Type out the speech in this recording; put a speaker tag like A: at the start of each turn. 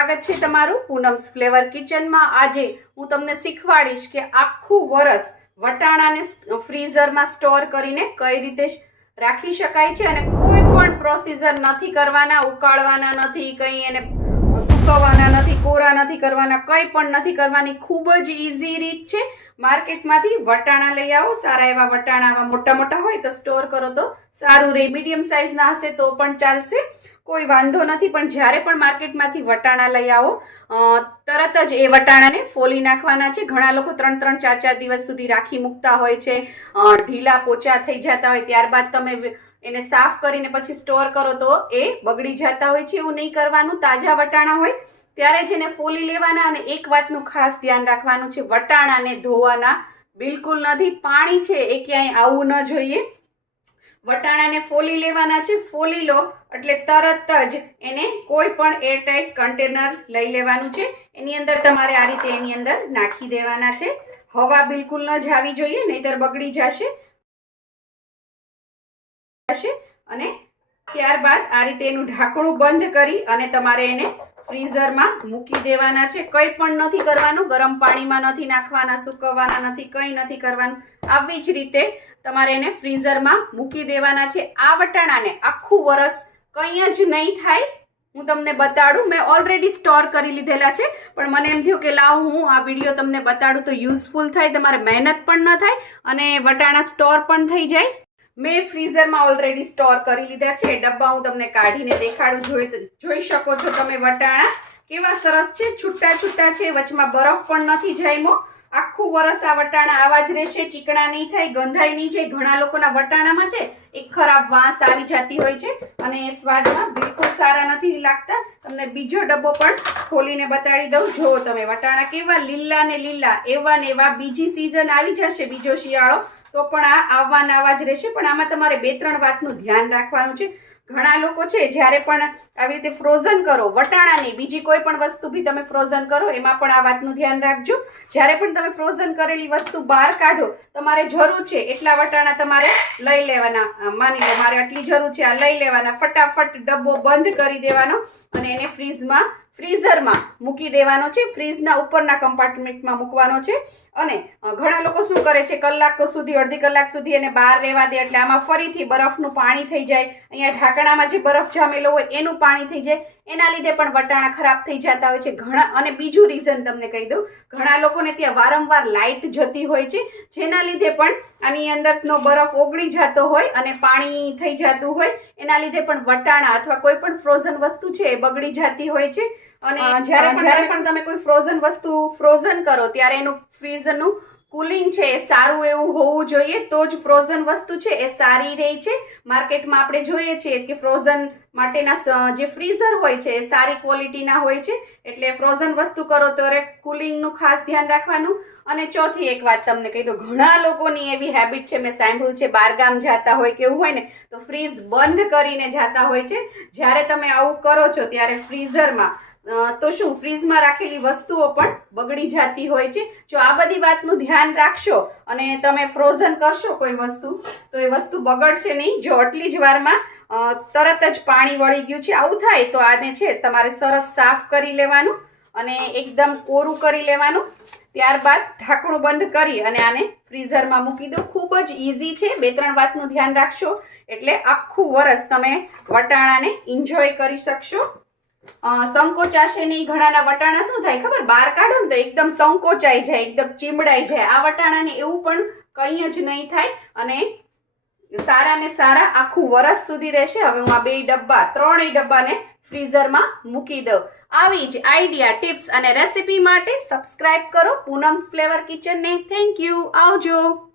A: સ્વાગત છે તમારું પૂનમ્સ ફ્લેવર કિચનમાં. આજે હું તમને શીખવાડીશ કે આખું વરસ વટાણાને ફ્રીઝરમાં સ્ટોર કરીને કઈ રીતે રાખી શકાય છે અને કોઈ પણ પ્રોસીજર નથી કરવાના, ઉકાળવાના નથી, કંઈ એને સુકવવાના નથી, કોરા નથી કરવાના, કંઈ પણ નથી કરવાની. ખૂબ જ ઇઝી રીત છે. માર્કેટમાંથી વટાણા લઈ આવો. સારા એવા વટાણા આવા મોટા મોટા હોય તો સ્ટોર કરો તો સારું રહે. મીડિયમ સાઇઝના હશે તો પણ ચાલશે. કોઈ વાંધો નથી, પણ જ્યારે પણ માર્કેટમાંથી વટાણા લઈ આવો તરત જ એ વટાણાને ફોલી નાખવાના છે. ઘણા લોકો ત્રણ ત્રણ, ચાર ચાર દિવસ સુધી રાખી મૂકતા હોય છે ઢીલા પોચા થઈ જતા હોય, ત્યારબાદ તમે એને સાફ કરીને પછી સ્ટોર કરો તો એ બગડી જતા હોય છે, એવું નહીં કરવાનું. તાજા વટાણા હોય, ત્યારે જ એને ફોલી લેવાના અને એક વાતનું ખાસ ધ્યાન રાખવાનું છે, વટાણાને ધોવાના બિલકુલ નથી. પાણી છે એ ક્યાંય આવવું ન જોઈએ. વટાણાને ફોલી લેવાના છે, ફોલી લો. એટલે તરત જ એને કોઈ પણ એરટાઇટ કન્ટેનર લઈ લેવાનું છે. એની અંદર તમારે આ રીતે એની અંદર નાખી દેવાના છે. હવા બિલકુલ ન જ આવી જોઈએ, નહીતર બગડી જશે. અને ત્યારબાદ આ રીતે એનું ઢાંકણું બંધ કરી અને તમારે એને ફ્રીઝરમાં મૂકી દેવાના છે. કંઈ પણ નથી કરવાનું, ગરમ પાણીમાં નથી નાખવાના, સૂકવવાના નથી, કંઈ નથી કરવાનું. આવી જ રીતે તમારે એને ફ્રીઝરમાં મૂકી દેવાના છે. આ વટાણાને આખું વરસ કંઈ જ નહીં થાય. હું તમને બતાડું, મેં ઓલરેડી સ્ટોર કરી લીધેલા છે. પણ મને એમ થયું કે લાવ હું આ વીડિયો તમને બતાડું તો યુઝફુલ થાય, તમારે મહેનત પણ ન થાય અને વટાણા સ્ટોર પણ થઈ જાય. મેં ફ્રીઝરમાં ઓલરેડી સ્ટોર કરી લીધા છે. ડબ્બા હું તમને કાઢીને દેખાડું, જોઈ જોઈ શકો છો તમે વટાણા. કેવા સરસ છે. છૂટા છૂટા છે. વચમાં બરફ પણ નથી જામ્યો આખું વરસ આ વટાણા આવા જ રહેશે, ચીકણા નહીં થાય, ગંધાઈ નહીં જાય. ઘણા લોકોના વટાણામાં છે, એક ખરાબ વાંસ આવી જતી હોય છે અને એ સ્વાદમાં બિલકુલ સારા નથી લાગતા. તમને બીજો ડબ્બો પણ ખોલીને બતાડી દઉં. જુઓ તમે, વટાણા કેવા લીલા ને લીલા, એવા ને એવા. બીજી સિઝન આવી જશે, બીજો શિયાળો. તો પણ આ આવવાના આવા જ રહેશે. પણ આમાં તમારે બે ત્રણ વાતનું ધ્યાન રાખવાનું છે. ઘણા લોકો છે, જ્યારે પણ આવી રીતે ફ્રોઝન કરો, વટાણાની બીજી કોઈ પણ વસ્તુ બી તમે ફ્રોઝન કરો, એમાં પણ આ વાતનું ધ્યાન રાખજો. જ્યારે પણ તમે ફ્રોઝન કરેલી વસ્તુ બહાર કાઢો, તમારે જરૂર છે, એટલા વટાણા તમારે લઈ લેવાના. માની લો, મારે આટલી જરૂર છે, આ લઈ લેવાના. ફટાફટ ડબ્બો બંધ કરી દેવાનો અને એને ફ્રીઝમાં ફ્રીઝરમાં મૂકી દેવાનો છે. ફ્રીઝના ઉપરના કમ્પાર્ટમેન્ટમાં મૂકવાનો છે. અને ઘણા લોકો શું કરે છે? કલાકો સુધી, અડધી કલાક સુધી એને બહાર રહેવા દે એટલે આમાં ફરીથી બરફનું પાણી થઈ જાય. અહીંયા ઢાંકણામાં જે બરફ જામેલો હોય એનું પાણી થઈ જાય. એના લીધે પણ વટાણા ખરાબ થઈ જતા હોય છે. ઘણા, અને બીજું રીઝન તમને કહી દઉં. ઘણા લોકોને ત્યાં વારંવાર લાઇટ જતી હોય છે. જેના લીધે પણ આની અંદરનો બરફ ઓગળી જતો હોય અને પાણી થઈ જતું હોય. એના લીધે પણ વટાણા અથવા કોઈ પણ ફ્રોઝન વસ્તુ છે એ બગડી જતી હોય છે. અને જ્યારે પણ તમે કોઈ ફ્રોઝન વસ્તુ ફ્રોઝન કરો ત્યારે એનું ફ્રીઝરનું કુલિંગ છે એ સારું એવું હોવું જોઈએ તો જ ફ્રોઝન વસ્તુ છે એ સારી રહે છે. માર્કેટમાં આપણે જોઈએ છીએ કે ફ્રોઝન માટેના જે ફ્રીઝર હોય છે એ સારી ક્વોલિટીના હોય છે. એટલે ફ્રોઝન વસ્તુ કરો ત્યારે કુલિંગનું ખાસ ધ્યાન રાખવાનું. અને ચોથી એક વાત તમને કહી દઉં ઘણા લોકોની એવી હેબિટ છે મેં સાંભળ્યું છે બારગામ જાતા હોય કે એવું હોય ને તો ફ્રીઝ બંધ કરીને જાતા હોય છે. જ્યારે તમે આવું કરો છો ત્યારે ફ્રીઝરમાં તો શું ફ્રીજમાં રાખેલી વસ્તુઓ પણ બગડી જતી હોય છે? જો આ બધી વાતનું ધ્યાન રાખશો અને તમે ફ્રોઝન કરશો કોઈ વસ્તુ, તો એ વસ્તુ બગડશે નહીં. જો આટલી જ વારમાં તરત જ પાણી વળી ગયું છે, આવું થાય તો આને છે તમારે સરસ સાફ કરી લેવાનું અને એકદમ કોરું કરી લેવાનું. ત્યારબાદ ઢાંકણું બંધ કરી અને આને ફ્રીઝરમાં મૂકી દો. ખૂબ જ ઇઝી છે. બે ત્રણ વાતનું ધ્યાન રાખશો એટલે આખું વરસ તમે વટાણાને એન્જોય કરી શકશો. સંકોચાશે નહીં ઘણાના વટાણા શું થાય ખબર? બહાર કાઢો ને તો એકદમ સંકોચાઈ જાય, એકદમ ચીમડાઈ જાય. આ વટાણાને એવું પણ કંઈ જ નહીં થાય અને સારા ને સારા આખું વરસ સુધી રહેશે. હવે હું આ બે ડબ્બા, ત્રણેય ડબ્બાને ફ્રીઝરમાં મૂકી દઉં. આવી જ આઈડિયા, ટિપ્સ અને રેસિપી માટે સબસ્ક્રાઇબ કરો. પૂનમ્સ ફ્લેવર કિચનને. Thank you. આવજો.